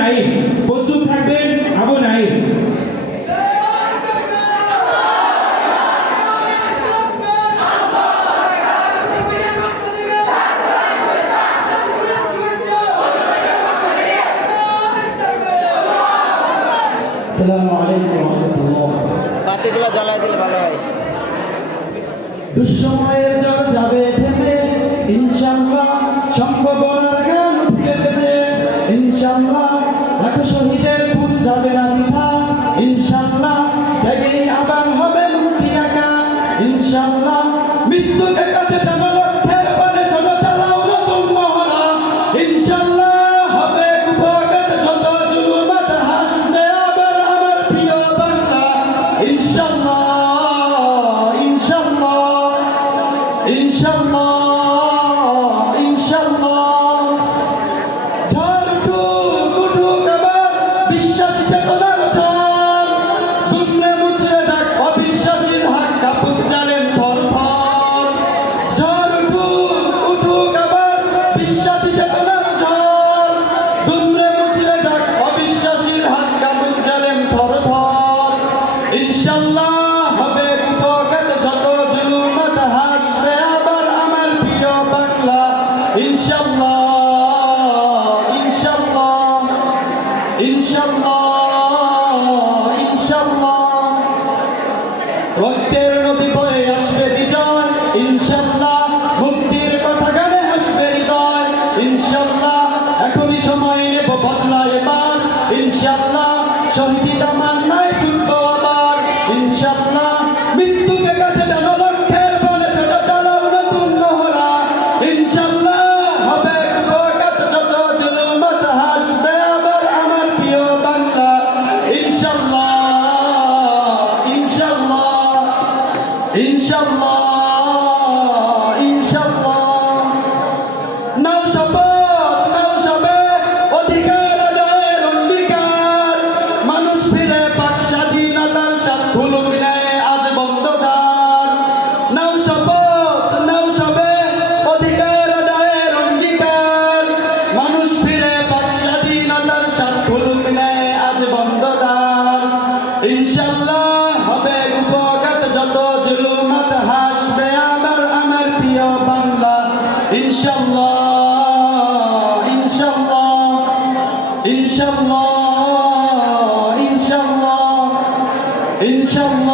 নাঈম প্রস্তুত থাকবেন। আবু নাঈম। আসসালামু আলাইকুম ওয়া রাহমাতুল্লাহ। বাতিগুলো জ্বালাই দিলে ভালো হয়। দুঃসময়ের জল যাবে থেমে ইনশাআল্লাহ, সম্ভাবনার গান ফিরেছে ইনশাআল্লাহ, লাখো শহীদের ফুল যাবে না বৃথা ইনশাআল্লাহ, ত্যাগেই আবার হবে মুক্তি একা ইনশাআল্লাহ, মৃত্যুকে কাছে টানা লক্ষ্যের পানে চলো চালাও নতুন মহড়া ইনশাআল্লাহ, হবে কুপকাট যত জুলুমাত হাসবে আবার আমার প্রিয় বাংলা ইনশাআল্লাহ ইনশাআল্লাহ ইনশাআল্লাহ ইনশাআল্লাহ। ঝড় উঠুক উঠুক আবার বিশ্বাসী চেতনার ঝড়, দুমড়ে মুচড়ে যাক অবিশ্বাসীর হাত কাঁপুক জালেম থরথর। ঝড় উঠুক উঠুক আবার বিশ্বাসী চেতনার ঝড়, দুমড়ে মুচড়ে যাক অবিশ্বাসীর হাত কাঁপুক জালেম থরথর ইনশাআল্লাহ, হবে কুপকাট যত জুলুমাত হাসবে আবার আমার প্রিয় বাংলা ইনশাআল্লাহ ইনশাআল্লাহ ইনশাআল্লাহ ইনশাআল্লাহ। রক্তের নদী বয়ে আসবে বিজয় ইনশাআল্লাহ, মুক্তির কথা গানে হাসবে হৃদয় ইনশাআল্লাহ, এখনই সময় নেব বদলা এবার ইনশাআল্লাহ, শহীদি তামান্নায় ছুটবো আবার ইনশাআল্লাহ, মৃত্যুকে কাছে টানো লক্ষ্যের বলে ছোট চালাও নতুন মহড়া ইনশাআল্লাহ, হবে কুপকাট যত জুলুমাত হাসবে আবার আমার প্রিয় বাংলা ইনশাআল্লাহ ইনশাআল্লাহ ইনশাআল্লাহ ইনশাআল্লাহ। নাও শপথ নাও সবে অধিকার আদায়ের অঙ্গীকার, মানুষ ফিরে পাক স্বাধীনতার স্বাদ খুলুক নেয় আজ বন্ধ দ্বার। নাও শপথ নাও সবে অধিকার আদায়ের অঙ্গীকার, মানুষ ফিরে পাক স্বাধীনতার স্বাদ খুলুক নেয় আজ বন্ধ দ্বার ইনশাআল্লাহ, হবে কুপকাট যত জুলুমাত হাসবে আবার আমার প্রিয় বাংলা ইনশাআল্লাহ ইনশাআল্লাহ ইনশাআল্লাহ ইনশাআল্লাহ ইনশাআল্লাহ।